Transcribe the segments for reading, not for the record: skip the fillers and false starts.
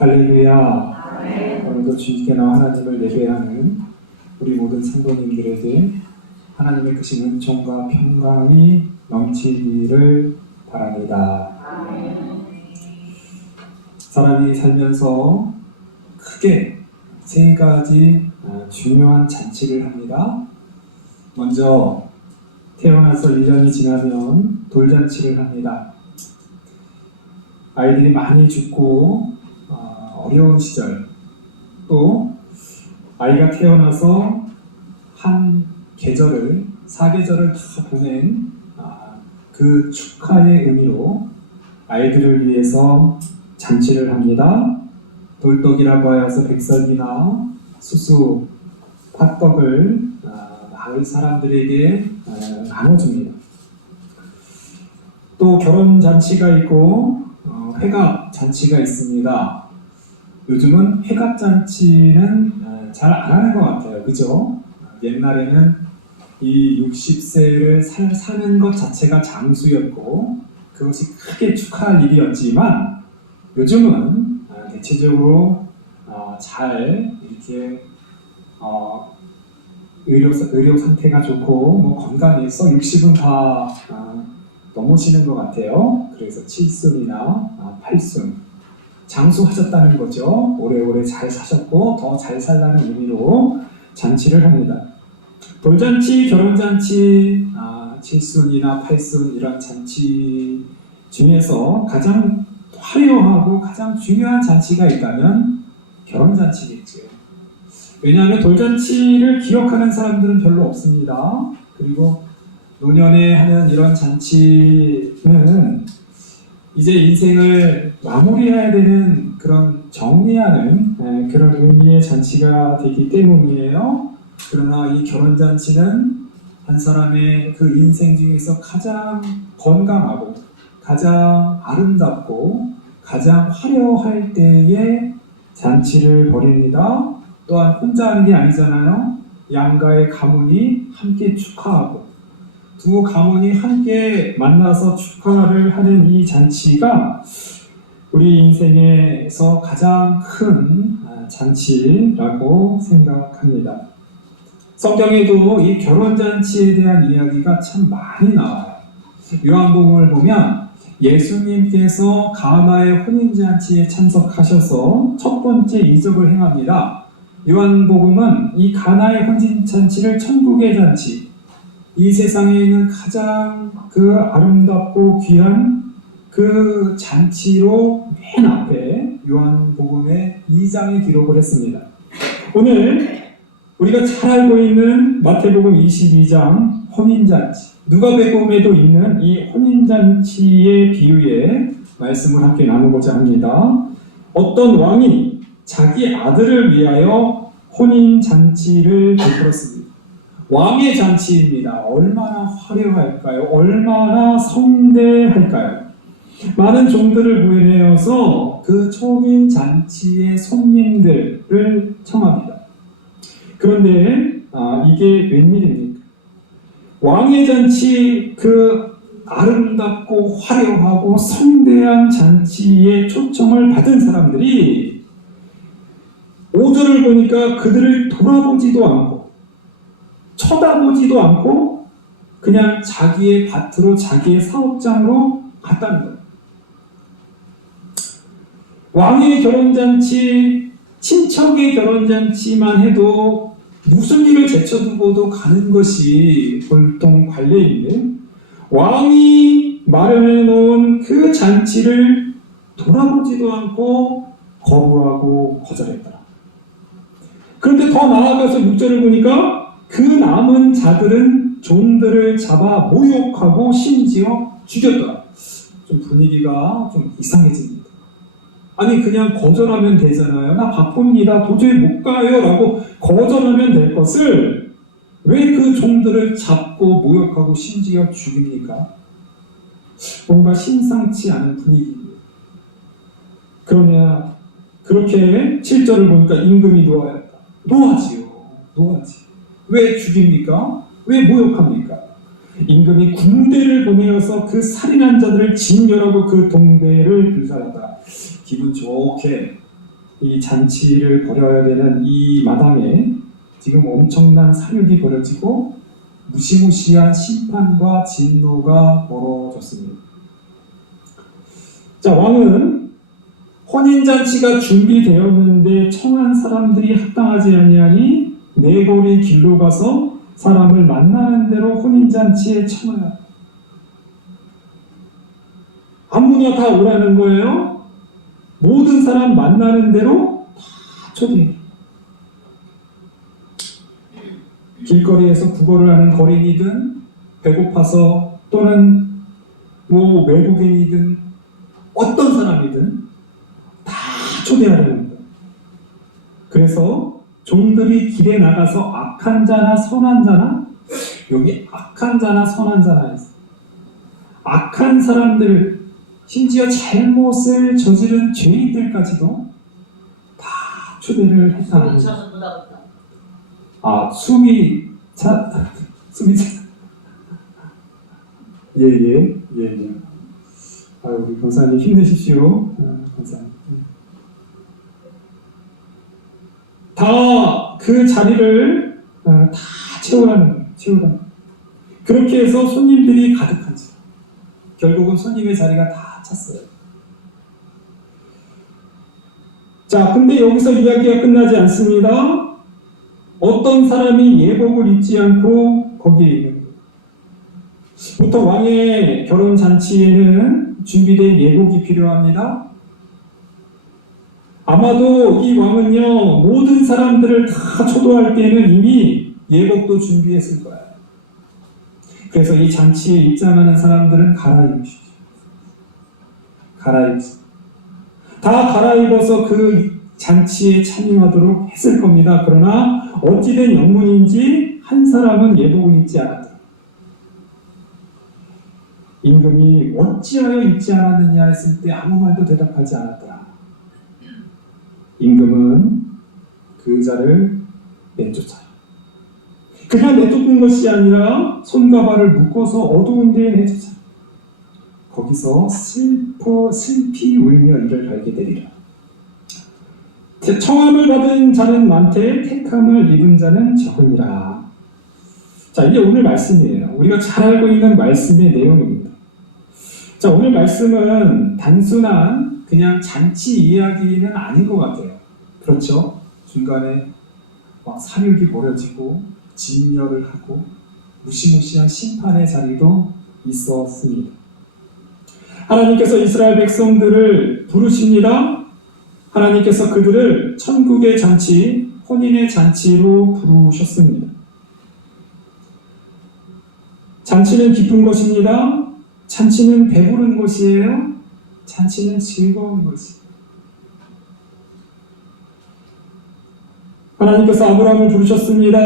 할렐루야. 오늘도 주님께 나와 하나님을 예배하는 우리 모든 성도님들에게 하나님의 크신 은총과 평강이 넘치기를 바랍니다. 사람이 살면서 크게 세 가지 중요한 잔치를 합니다. 먼저 태어나서 1년이 지나면 돌잔치를 합니다. 아이들이 많이 죽고 어려운 시절, 또 아이가 태어나서 한 계절을, 사계절을 다 보낸 그 축하의 의미로 아이들을 위해서 잔치를 합니다. 돌떡이라고 하여서 백설기나 수수, 팥떡을 마을 사람들에게 나눠줍니다. 또 결혼잔치가 있고 회갑 잔치가 있습니다. 요즘은 회갑 잔치는 잘 안 하는 것 같아요. 그죠? 옛날에는 이 60세를 사는 것 자체가 장수였고 그것이 크게 축하할 일이었지만 요즘은 대체적으로 잘 이렇게 의료 상태가 좋고 건강해서 60은 다 넘으시는 것 같아요. 그래서 7순이나 8순 장수하셨다는 거죠. 오래오래 잘 사셨고 더 잘 살라는 의미로 잔치를 합니다. 돌잔치, 결혼잔치, 7순이나 8순 이런 잔치 중에서 가장 화려하고 가장 중요한 잔치가 있다면 결혼잔치겠죠. 왜냐하면 돌잔치를 기억하는 사람들은 별로 없습니다. 그리고 노년에 하는 이런 잔치는 이제 인생을 마무리해야 되는 그런 정리하는 그런 의미의 잔치가 되기 때문이에요. 그러나 이 결혼잔치는 한 사람의 그 인생 중에서 가장 건강하고 가장 아름답고 가장 화려할 때에 잔치를 벌입니다. 또한 혼자 하는 게 아니잖아요. 양가의 가문이 함께 축하하고 두 가문이 함께 만나서 축하를 하는 이 잔치가 우리 인생에서 가장 큰 잔치라고 생각합니다. 성경에도 이 결혼잔치에 대한 이야기가 참 많이 나와요. 요한복음을 보면 예수님께서 가나의 혼인잔치에 참석하셔서 첫 번째 이적을 행합니다. 요한복음은 이 가나의 혼인잔치를 천국의 잔치, 이 세상에 있는 가장 그 아름답고 귀한 그 잔치로 맨 앞에 요한복음의 2장에 기록을 했습니다. 오늘 우리가 잘 알고 있는 마태복음 22장 혼인잔치, 누가복음에도 있는 이 혼인잔치의 비유의 말씀을 함께 나누고자 합니다. 어떤 왕이 자기 아들을 위하여 혼인잔치를 베풀었습니다. 왕의 잔치입니다. 얼마나 화려할까요? 얼마나 성대할까요? 많은 종들을 보내어서 그 초긴 잔치의 손님들을 청합니다. 그런데 이게 웬일입니까? 왕의 잔치, 그 아름답고 화려하고 성대한 잔치에 초청을 받은 사람들이 5절을 보니까 그들을 돌아보지도 않고 쳐다보지도 않고 그냥 자기의 밭으로 자기의 사업장으로 갔다는 거예요. 왕의 결혼잔치, 친척의 결혼잔치만 해도 무슨 일을 제쳐두고도 가는 것이 보통 관례인데 왕이 마련해 놓은 그 잔치를 돌아보지도 않고 거부하고 거절했더라. 그런데 더 나아가서 6절을 보니까 그 남은 자들은 종들을 잡아 모욕하고 심지어 죽였더라. 좀 분위기가 좀 이상해집니다. 아니 그냥 거절하면 되잖아요. 나 바쁩니다. 도저히 못 가요. 라고 거절하면 될 것을 왜 그 종들을 잡고 모욕하고 심지어 죽입니까? 뭔가 심상치 않은 분위기입니다. 그러냐 그렇게 7절을 보니까 임금이 노하였다. 노하지요. 노하지. 왜 죽입니까? 왜 모욕합니까? 임금이 군대를 보내어서 그 살인한 자들을 진멸하고 그 동대를 불살았다. 기분 좋게 이 잔치를 벌여야 되는 이 마당에 지금 엄청난 사륙이 벌어지고 무시무시한 심판과 진노가 벌어졌습니다. 자, 왕은 혼인잔치가 준비되었는데 청한 사람들이 합당하지 아니하니 네 거리 길로 가서 사람을 만나는 대로 혼인잔치에 청하라. 아무나 다 오라는 거예요. 모든 사람 만나는 대로 다 초대해. 길거리에서 구걸을 하는 거린이든 배고파서 또는 뭐 외국인이든 어떤 사람이든 다 초대하려는 거예요. 그래서 종들이 길에 나가서 악한 자나 선한 자나, 여기 악한 자나 선한 자나 있어요. 악한 사람들, 심지어 잘못을 저지른 죄인들까지도 다 초대를 했다는 거예요. 아, 숨이 차. 예. 아유, 우리 권사님 힘내십시오. 권사님. 다 그 자리를 다 채우라는 거예요. 채우라는 거예요. 그렇게 해서 손님들이 가득하죠. 결국은 손님의 자리가 다 찼어요. 자, 근데 여기서 이야기가 끝나지 않습니다. 어떤 사람이 예복을 입지 않고 거기에 있는 거예요. 보통 왕의 결혼 잔치에는 준비된 예복이 필요합니다. 아마도 이 왕은요, 모든 사람들을 다 초대할 때는 이미 예복도 준비했을 거예요. 그래서 이 잔치에 입장하는 사람들은 갈아입으시죠. 다 갈아입어서 그 잔치에 참여하도록 했을 겁니다. 그러나 어찌된 영문인지 한 사람은 예복을 입지 않았다. 임금이 어찌하여 입지 않았느냐 했을 때 아무 말도 대답하지 않았더라. 임금은 그 자를 내쫓아요. 그냥 내쫓는 것이 아니라 손과 발을 묶어서 어두운 데에 내쫓아요. 거기서 슬피 울며 이를 갈게 되리라. 청함을 받은 자는 많되 택함을 입은 자는 적으니라. 자, 이게 오늘 말씀이에요. 우리가 잘 알고 있는 말씀의 내용입니다. 자, 오늘 말씀은 단순한 그냥 잔치 이야기는 아닌 것 같아요. 그렇죠? 중간에 막 사륙이 벌어지고 진멸을 하고 무시무시한 심판의 자리도 있었습니다. 하나님께서 이스라엘 백성들을 부르십니다. 하나님께서 그들을 천국의 잔치, 혼인의 잔치로 부르셨습니다. 잔치는 기쁜 것입니다. 잔치는 배부른 것이에요. 잔치는 즐거운 것이에요. 하나님께서 아브라함을 부르셨습니다.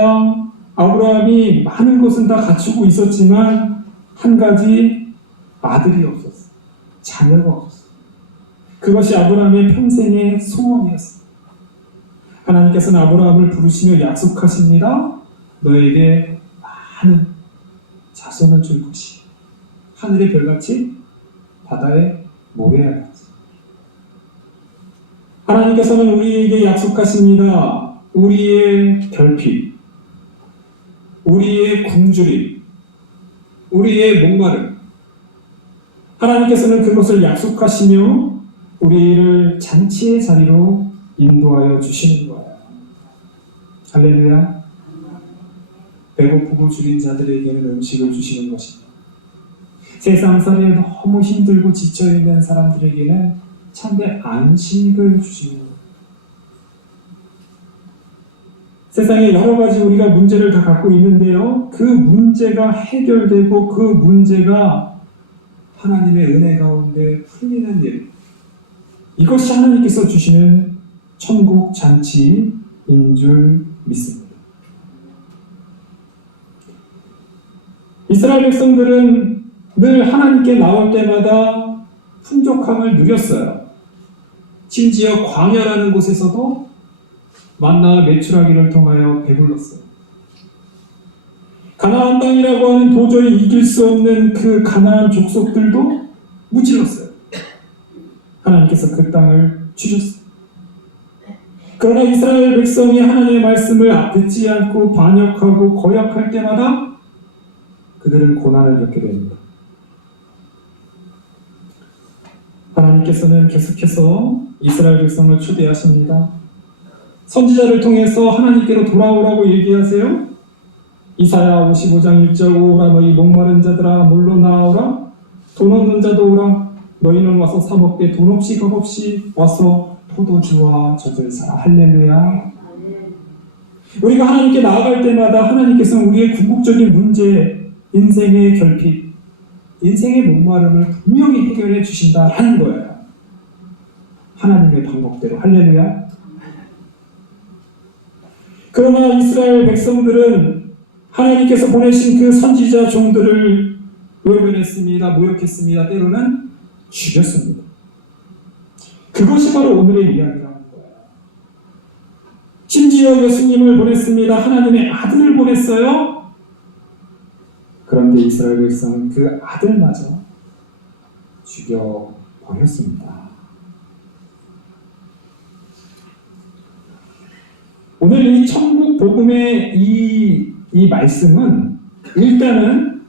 아브라함이 많은 것은 다 갖추고 있었지만 한 가지 아들이 없었어요. 자녀가 없었어요. 그것이 아브라함의 평생의 소원이었어요. 하나님께서는 아브라함을 부르시며 약속하십니다. 너에게 많은 자손을 줄 것이 하늘의 별같이 바다의 모래와 같이. 하나님께서는 우리에게 약속하십니다. 우리의 결핍, 우리의 굶주림, 우리의 목마름, 하나님께서는 그것을 약속하시며 우리를 잔치의 자리로 인도하여 주시는 거예요. 할렐루야. 배고프고 줄인 자들에게는 음식을 주시는 것입니다. 세상살이에 너무 힘들고 지쳐있는 사람들에게는 참된 안식을 주시는 거예요. 세상에 여러 가지 우리가 문제를 다 갖고 있는데요. 그 문제가 해결되고 그 문제가 하나님의 은혜 가운데 풀리는 일. 이것이 하나님께서 주시는 천국 잔치인 줄 믿습니다. 이스라엘 백성들은 늘 하나님께 나올 때마다 풍족함을 누렸어요. 심지어 광야라는 곳에서도 만나와 메추라기를 통하여 배불렀어요. 가나안 땅이라고 하는 도저히 이길 수 없는 그 가나안 족속들도 무찔렀어요. 하나님께서 그 땅을 주셨어요. 그러나 이스라엘 백성이 하나님의 말씀을 듣지 않고 반역하고 거역할 때마다 그들은 고난을 겪게 됩니다. 하나님께서는 계속해서 이스라엘 백성을 초대하십니다. 선지자를 통해서 하나님께로 돌아오라고 얘기하세요. 이사야 55장 1절 오라 너희 목마른 자들아 물로 나오라 돈 없는 자도 오라 너희는 와서 사 먹되 돈 없이 값 없이 와서 포도주와 젖을 사라. 할렐루야. 우리가 하나님께 나아갈 때마다 하나님께서는 우리의 궁극적인 문제, 인생의 결핍, 인생의 목마름을 분명히 해결해 주신다라는 거예요. 하나님의 방법대로. 할렐루야. 그러나 이스라엘 백성들은 하나님께서 보내신 그 선지자 종들을 외면했습니다. 모욕했습니다. 때로는 죽였습니다. 그것이 바로 오늘의 이야기라는 거예요. 심지어 예수님을 보냈습니다. 하나님의 아들을 보냈어요. 그런데 이스라엘 백성은 그 아들마저 죽여버렸습니다. 오늘 이 천국 복음의 이 말씀은 일단은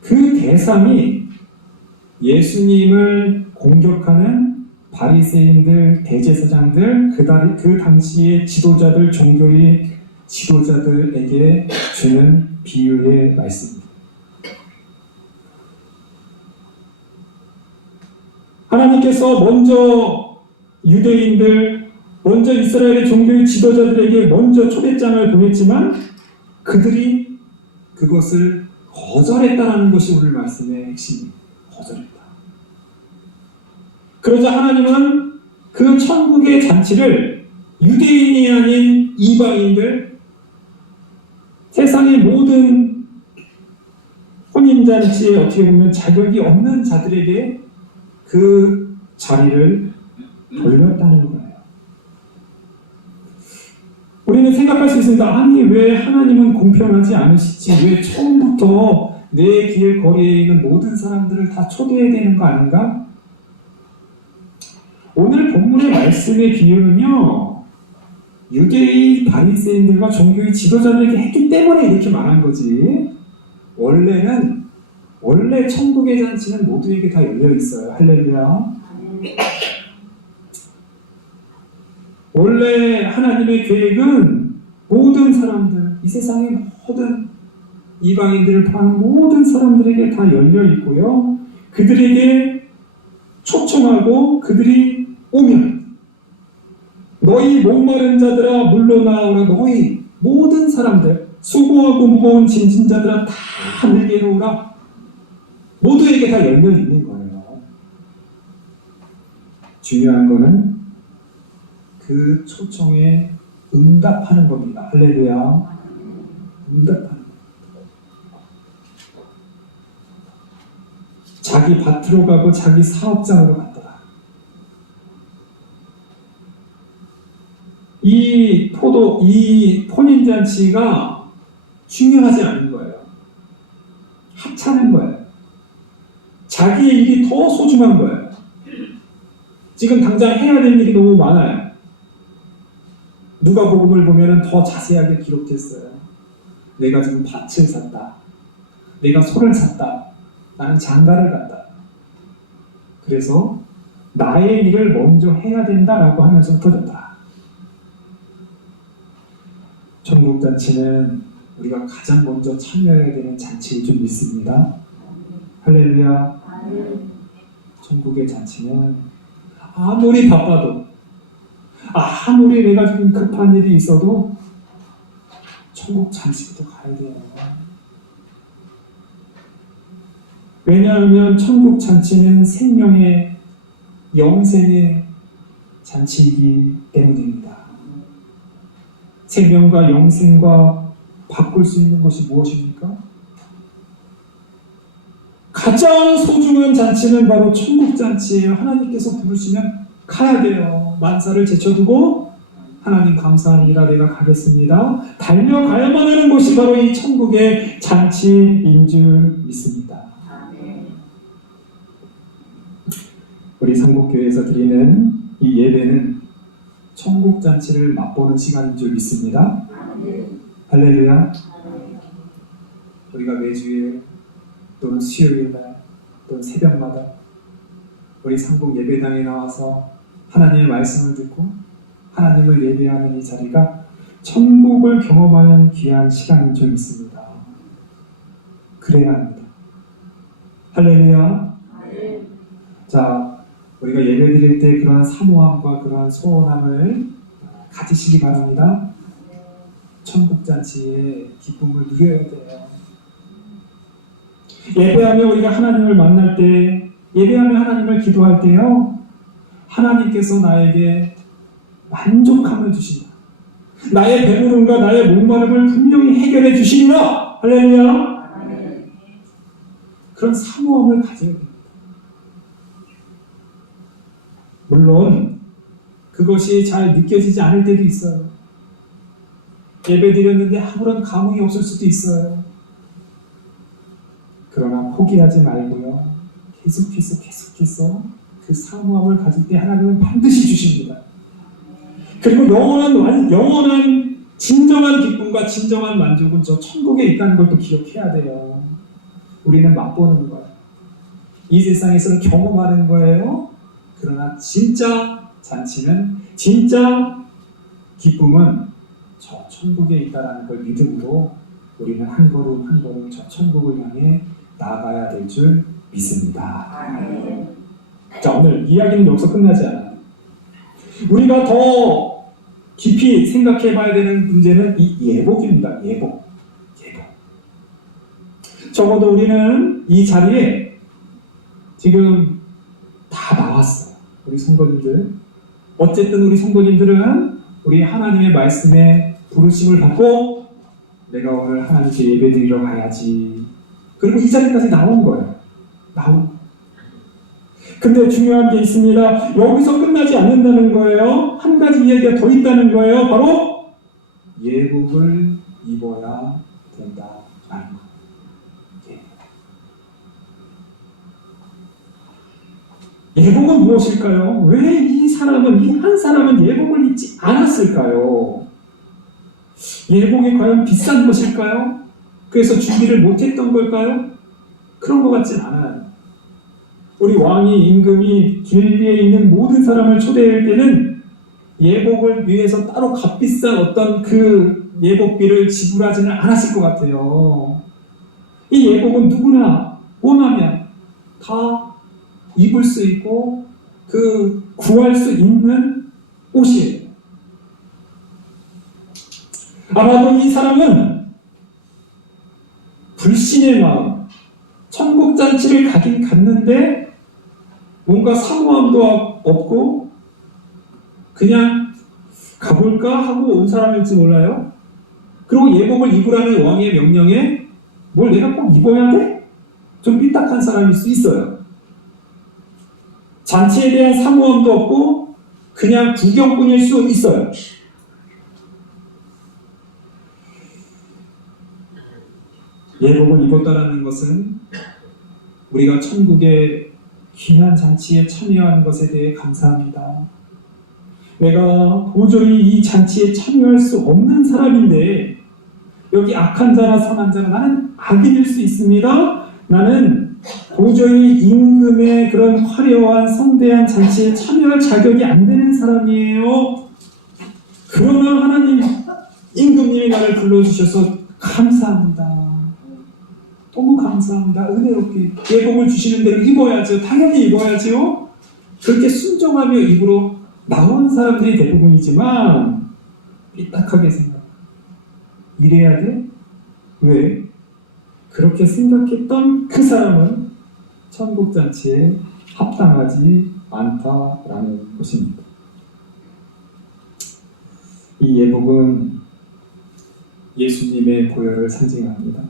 그 대상이 예수님을 공격하는 바리새인들, 대제사장들, 그 당시의 지도자들, 종교의 지도자들에게 주는 비유의 말씀입니다. 하나님께서 먼저 유대인들, 먼저 이스라엘의 종교의 지도자들에게 먼저 초대장을 보냈지만 그들이 그것을 거절했다는 것이 오늘 말씀의 핵심입니다. 거절했다. 그러자 하나님은 그 천국의 잔치를 유대인이 아닌 이방인들, 세상의 모든 혼인잔치에 어떻게 보면 자격이 없는 자들에게 그 자리를 돌렸다는 거예요. 우리는 생각할 수 있습니다. 아니 왜 하나님은 공평하지 않으시지? 왜 처음부터 내 길 거리에 있는 모든 사람들을 다 초대해야 되는 거 아닌가? 오늘 본문의 말씀의 비유는요, 유대의 바리새인들과 종교의 지도자들에게 했기 때문에 이렇게 말한 거지. 원래 천국의 잔치는 모두에게 다 열려 있어요. 할렐루야. 원래 하나님의 계획은 모든 사람들, 이 세상의 모든 이방인들을 포함한 모든 사람들에게 다 열려 있고요. 그들에게 초청하고 그들이 오면 너희 목마른 자들아 물로 나오라. 너희 모든 사람들, 수고하고 무거운 짐진 자들아 다 내게로 오라. 모두에게 다 열려 있는 거예요. 중요한 거는 그 초청에 응답하는 겁니다. 할렐루야. 응답하는 겁니다. 자기 밭으로 가고 자기 사업장으로 갔더라. 이 혼인잔치가 중요하지 않은 거예요. 하찮은 거예요. 자기의 일이 더 소중한 거예요. 지금 당장 해야 될 일이 너무 많아요. 누가복음을 보면 더 자세하게 기록됐어요. 내가 지금 밭을 샀다. 내가 소를 샀다. 나는 장가를 갔다. 그래서 나의 일을 먼저 해야 된다라고 하면서 터졌다. 천국잔치는 우리가 가장 먼저 참여해야 되는 잔치일 줄 믿습니다. 할렐루야. 천국의 잔치는 아무리 바빠도, 아무리 내가 지금 급한 일이 있어도 천국 잔치부터 가야 돼요. 왜냐하면 천국 잔치는 생명의, 영생의 잔치이기 때문입니다. 생명과 영생과 바꿀 수 있는 것이 무엇입니까? 가장 소중한 잔치는 바로 천국 잔치예요. 하나님께서 부르시면 가야 돼요. 만사를 제쳐두고 하나님 감사합니다. 내가 가겠습니다. 달려가야만 하는 곳이 바로 이 천국의 잔치인 줄 믿습니다. 우리 성북교회에서 드리는 이 예배는 천국 잔치를 맛보는 시간인 줄 믿습니다. 할렐루야. 우리가 매주일 또는 수요일날 또는 새벽마다 우리 상봉 예배당에 나와서 하나님의 말씀을 듣고 하나님을 예배하는 이 자리가 천국을 경험하는 귀한 시간인 줄 믿습니다. 그래야 합니다. 할렐루야. 자, 우리가 예배 드릴 때 그러한 사모함과 그러한 소원함을 가지시기 바랍니다. 천국잔치의 기쁨을 누려야 돼요. 예배하며 우리가 하나님을 만날 때, 예배하며 하나님을 기도할 때요, 하나님께서 나에게 만족함을 주신다. 나의 배부름과 나의 목마름을 분명히 해결해 주시리라. 할렐루야. 그런 사모함을 가져야 됩니다. 물론 그것이 잘 느껴지지 않을 때도 있어요. 예배 드렸는데 아무런 감흥이 없을 수도 있어요. 그러나 포기하지 말고요, 계속해서 그 사모함을 가질 때 하나님은 반드시 주십니다. 그리고 영원한 진정한 기쁨과 진정한 만족은 저 천국에 있다는 걸 또 기억해야 돼요. 우리는 맛보는 거예요. 이 세상에서는 경험하는 거예요. 그러나 진짜 잔치는, 진짜 기쁨은 저 천국에 있다는 걸 믿음으로 우리는 한 걸음 한 걸음 저 천국을 향해 나아가야 될 줄 믿습니다. 자, 오늘 이야기는 여기서 끝나지 않아요. 우리가 더 깊이 생각해 봐야 되는 문제는 이 예복입니다. 예복. 적어도 우리는 이 자리에 지금 다 나왔어요. 우리 성도님들. 어쨌든 우리 성도님들은 우리 하나님의 말씀에 부르심을 받고 내가 오늘 하나님께 예배드리러 가야지. 그리고 이 자리까지 나온 거예요. 근데 중요한 게 있습니다. 여기서 끝나지 않는다는 거예요. 한 가지 이야기가 더 있다는 거예요. 바로 예복을 입어야 된다라는 거예요. 예복은 무엇일까요? 왜 이 한 사람은 예복을 입지 않았을까요? 예복이 과연 비싼 것일까요? 그래서 준비를 못했던 걸까요? 그런 것 같진 않아요. 우리 왕이, 임금이 길리에 있는 모든 사람을 초대할 때는 예복을 위해서 따로 값비싼 어떤 그 예복비를 지불하지는 않았을 것 같아요. 이 예복은 누구나 원하면 다 입을 수 있고 구할 수 있는 옷이에요. 아마도 이 사람은 불신의 마음, 천국잔치를 가긴 갔는데 뭔가 사모함도 없고 그냥 가볼까 하고 온 사람일지 몰라요. 그리고 예복을 입으라는 왕의 명령에 뭘 내가 꼭 입어야 돼? 좀 삐딱한 사람일 수 있어요. 잔치에 대한 사모함도 없고 그냥 구경꾼일 수 있어요. 예복을 입었다라는 것은 우리가 천국의 귀한 잔치에 참여하는 것에 대해 감사합니다. 내가 도저히 이 잔치에 참여할 수 없는 사람인데 여기 악한 자나 선한 자나 나는 악인일 수 있습니다. 나는 도저히 임금의 그런 화려한 성대한 잔치에 참여할 자격이 안 되는 사람이에요. 그러나 하나님, 임금님이 나를 불러주셔서 감사합니다. 너무 감사합니다. 은혜롭게 예복을 주시는 대로 입어야죠. 당연히 입어야죠. 그렇게 순종하며 입으로 나온 사람들이 대부분이지만 삐딱하게 생각. 이래야 돼? 왜? 그렇게 생각했던 그 사람은 천국잔치에 합당하지 않다라는 것입니다. 이 예복은 예수님의 보혈을 상징합니다.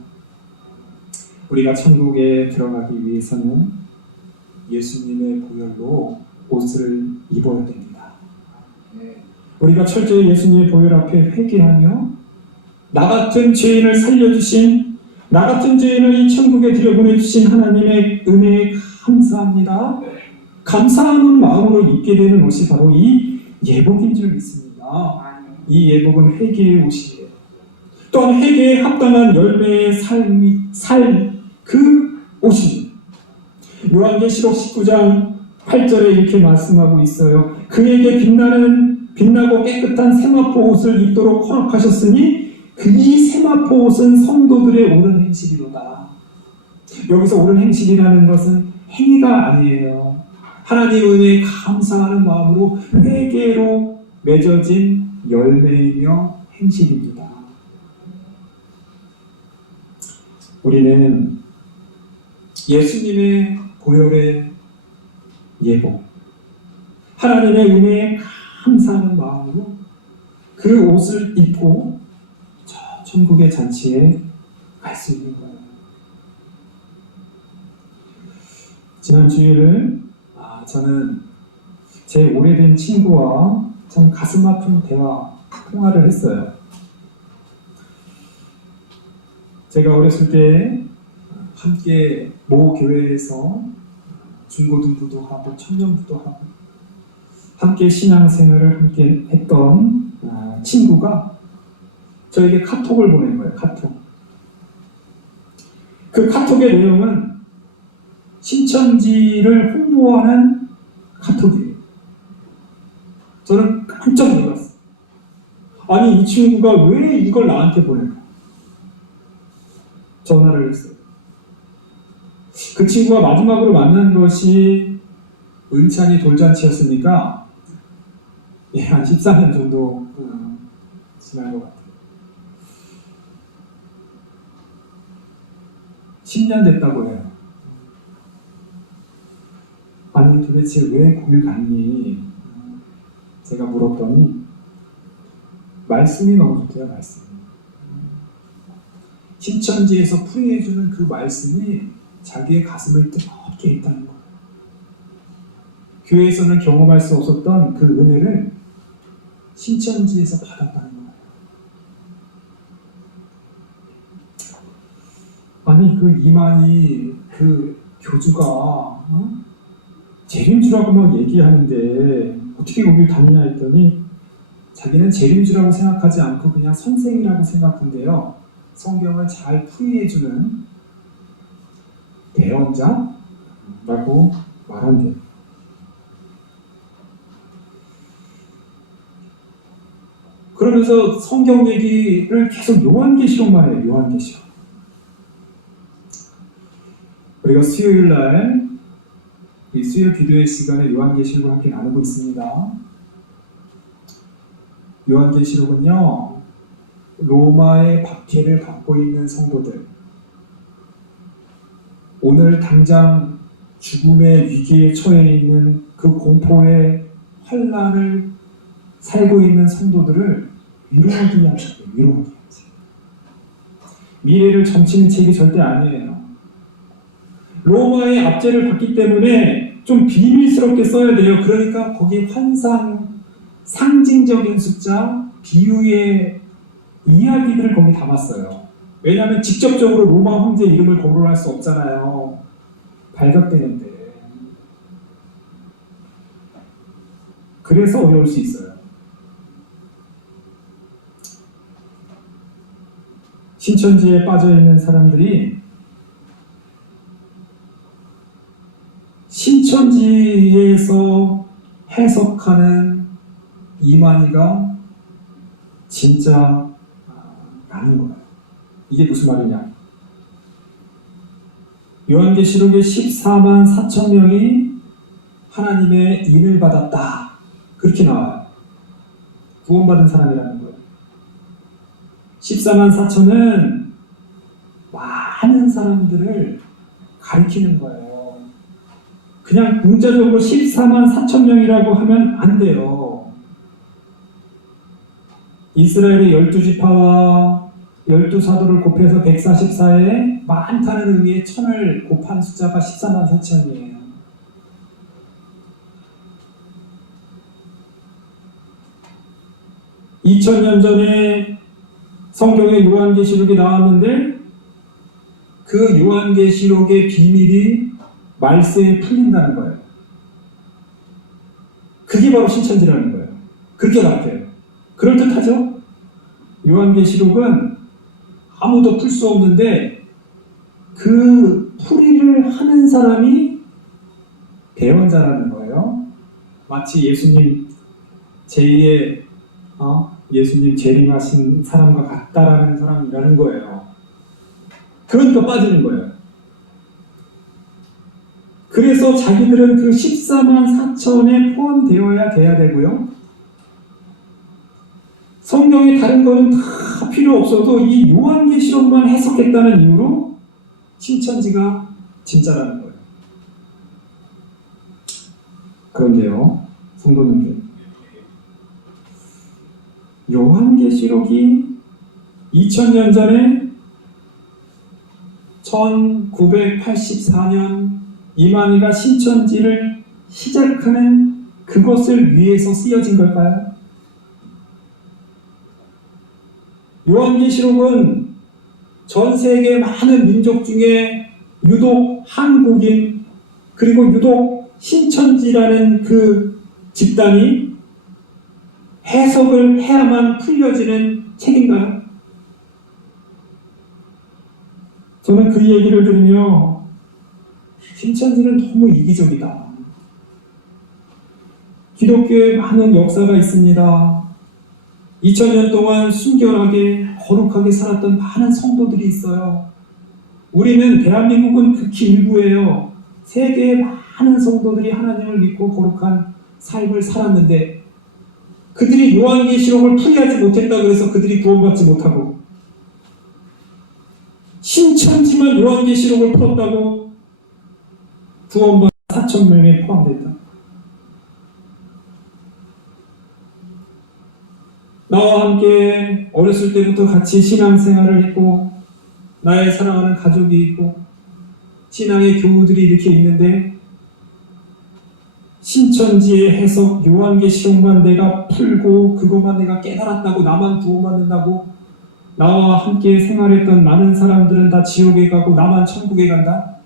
우리가 천국에 들어가기 위해서는 예수님의 보혈로 옷을 입어야 됩니다. 우리가 철저히 예수님의 보혈 앞에 회개하며 나 같은 죄인을 살려주신, 나 같은 죄인을 이 천국에 들여보내주신 하나님의 은혜에 감사합니다. 감사하는 마음으로 입게 되는 옷이 바로 이 예복인 줄 믿습니다. 이 예복은 회개의 옷이에요. 또한 회개에 합당한 열매의 살 그 옷입니다. 요한계시록 19장 8절에 이렇게 말씀하고 있어요. 그에게 빛나고 깨끗한 세마포 옷을 입도록 허락하셨으니 이 세마포 옷은 성도들의 옳은 행실이로다. 여기서 옳은 행실이라는 것은 행위가 아니에요. 하나님 은혜에 감사하는 마음으로 회개로 맺어진 열매이며 행실입니다. 우리는 예수님의 보혈의 예복, 하나님의 은혜에 감사하는 마음으로 그 옷을 입고 저 천국의 잔치에 갈 수 있는 거예요. 지난 주일을 저는 제 오래된 친구와 참 가슴 아픈 통화를 했어요. 제가 어렸을 때 함께 모 교회에서 중고등부도 하고 청년부도 하고 함께 신앙생활을 함께 했던 친구가 저에게 카톡을 보낸 거예요. 카톡. 그 카톡의 내용은 신천지를 홍보하는 카톡이에요. 저는 깜짝 놀랐어요. 아니, 이 친구가 왜 이걸 나한테 보낼까? 전화를 했어요. 그 친구가 마지막으로 만난 것이 은찬이 돌잔치였으니까 한 14년 정도 지난 것 같아요. 10년 됐다고 해요. 아니, 도대체 왜 거길 갔니? 제가 물었더니 말씀이 너무 좋대요. 말씀이. 신천지에서 풀이해주는 그 말씀이 자기의 가슴을 뜨겁게 했다는 거예요. 교회에서는 경험할 수 없었던 그 은혜를 신천지에서 받았다는 거예요. 아니, 그 이만희 그 교주가 재림주라고 막 얘기하는데 어떻게 거길 다니냐 했더니 자기는 재림주라고 생각하지 않고 그냥 선생이라고 생각한대요. 성경을 잘 풀이해주는 대언자라고 말한대요. 그러면서 성경 얘기를 계속 요한계시록만 해요. 요한계시록. 우리가 수요일날 이 수요 기도의 시간에 요한계시록을 함께 나누고 있습니다. 요한계시록은요, 로마의 박해를 받고 있는 성도들, 오늘 당장 죽음의 위기에 처해 있는 그 공포의 환난을 살고 있는 성도들을 위로하기 위한 책이에요. 위로하기 위한 책. 미래를 점치는 책이 절대 아니에요. 로마의 압제를 받기 때문에 좀 비밀스럽게 써야 돼요. 그러니까 거기 환상, 상징적인 숫자, 비유의 이야기들을 거기 담았어요. 왜냐하면 직접적으로 로마 황제 이름을 거론할 수 없잖아요. 발각되는데. 그래서 어려울 수 있어요. 신천지에 빠져있는 사람들이 신천지에서 해석하는 이만희가 진짜 아닌 거예요. 이게 무슨 말이냐? 요한계시록에 14만 4천 명이 하나님의 인을 받았다. 그렇게 나와요. 구원받은 사람이라는 거예요. 14만 4천은 많은 사람들을 가리키는 거예요. 그냥 문자적으로 14만 4천 명이라고 하면 안 돼요. 이스라엘의 12지파와 12사도를 곱해서 144에 많다는 의미의 천을 곱한 숫자가 14만 4천이에요. (2000년) 전에 성경에 요한계시록이 나왔는데 그 요한계시록의 비밀이 말세에 풀린다는 거예요. 그게 바로 신천지라는 거예요. 그렇게 같아요. 그럴듯하죠? 요한계시록은 아무도 풀 수 없는데 그 풀이를 하는 사람이 대언자라는 거예요. 마치 예수님 제2의 예수님 재림하신 사람과 같다라는 사람이라는 거예요. 그러니까 빠지는 거예요. 그래서 자기들은 그 14만 4천에 포함되어야 돼야 되고요. 성경에 다른 거는 다 필요 없어도 이 요한계시록만 해석했다는 이유로 신천지가 진짜라는 거예요. 그런데요, 성도님들, 요한계시록이 2000년 전에 1984년 이만희가 신천지를 시작하는 그것을 위해서 쓰여진 걸까요? 요한계시록은 전 세계 많은 민족 중에 유독 한국인 그리고 유독 신천지라는 그 집단이 해석을 해야만 풀려지는 책인가요? 저는 그 얘기를 들으며 신천지는 너무 이기적이다. 기독교에 많은 역사가 있습니다. 2000년 동안 순결하게 거룩하게 살았던 많은 성도들이 있어요. 우리는 대한민국은 극히 일부예요. 세계의 많은 성도들이 하나님을 믿고 거룩한 삶을 살았는데 그들이 요한계시록을 풀이하지 못했다 그래서 그들이 구원받지 못하고 신천지만 요한계시록을 풀었다고 구원받은 4,000명에 포함됐다. 나와 함께 어렸을 때부터 같이 신앙생활을 했고 나의 사랑하는 가족이 있고 신앙의 교우들이 이렇게 있는데 신천지의 해석 요한계시록만 내가 풀고 그것만 내가 깨달았다고 나만 구원받는다고 나와 함께 생활했던 많은 사람들은 다 지옥에 가고 나만 천국에 간다?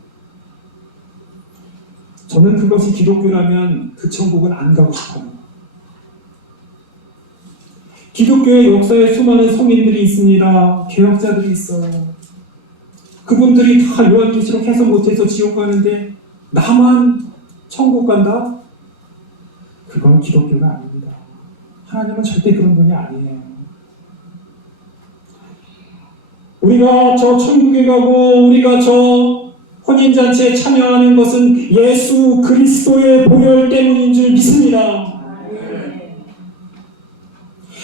저는 그것이 기독교라면 그 천국은 안 가고 싶어요. 기독교의 역사에 수많은 성인들이 있습니다. 개혁자들이 있어요. 그분들이 다 요한계시록 해석 못해서 지옥 가는데 나만 천국 간다? 그건 기독교가 아닙니다. 하나님은 절대 그런 분이 아니에요. 우리가 저 천국에 가고 우리가 저 혼인잔치에 참여하는 것은 예수 그리스도의 보혈 때문인 줄 믿습니다.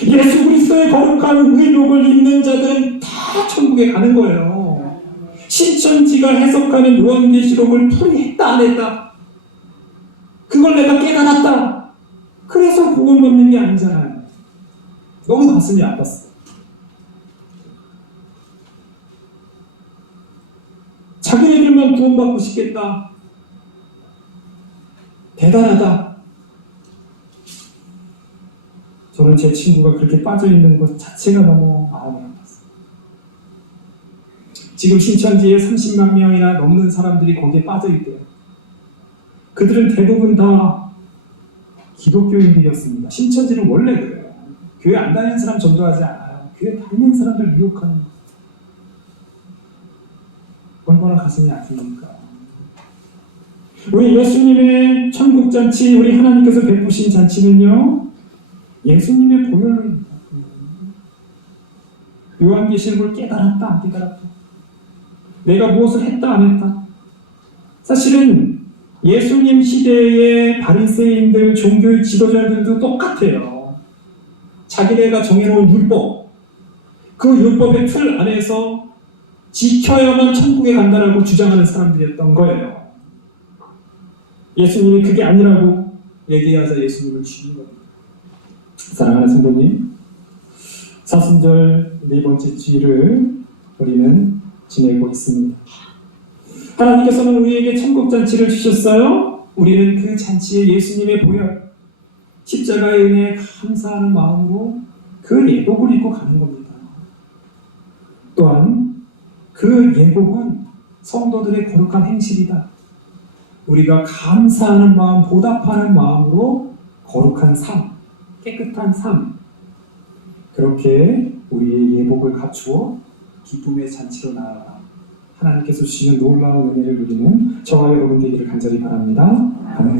예수 그리스도의 거룩한 의복을 입는 자들은 다 천국에 가는 거예요. 신천지가 해석하는 요한계시록을 풀이했다 안 했다? 그걸 내가 깨달았다. 그래서 구원받는 게 아니잖아요. 너무 가슴이 아팠어. 자기네들만 구원받고 싶겠다. 대단하다. 저는 제 친구가 그렇게 빠져있는 것 자체가 너무 마음이 아팠어요. 지금 신천지에 30만 명이나 넘는 사람들이 거기에 빠져있대요. 그들은 대부분 다 기독교인들이었습니다. 신천지는 원래 그래요. 교회 안 다니는 사람 전도하지 않아요. 교회 다니는 사람들 미혹하는 거예요. 얼마나 가슴이 아픕니까? 우리 예수님의 천국잔치, 우리 하나님께서 베푸신 잔치는요, 예수님의 보혈로입니다. 요한계시록을 깨달았다, 안 깨달았다? 내가 무엇을 했다, 안 했다? 사실은 예수님 시대의 바리새인들, 종교의 지도자들도 똑같아요. 자기네가 정해놓은 율법, 그 율법의 틀 안에서 지켜야만 천국에 간다라고 주장하는 사람들이었던 거예요. 예수님이 그게 아니라고 얘기하자 예수님을 죽인 겁니다. 사랑하는 성도님, 사순절 네 번째 주일을 우리는 지내고 있습니다. 하나님께서는 우리에게 천국잔치를 주셨어요. 우리는 그 잔치에 예수님의 보혈, 십자가의 은혜에 감사하는 마음으로 그 예복을 입고 가는 겁니다. 또한 그 예복은 성도들의 거룩한 행실이다. 우리가 감사하는 마음, 보답하는 마음으로 거룩한 삶, 깨끗한 삶, 그렇게 우리의 예복을 갖추어 기쁨의 잔치로 나아가 하나님께서 주시는 놀라운 은혜를 누리는 저와 여러분 되기를 간절히 바랍니다. 기도하겠습니다.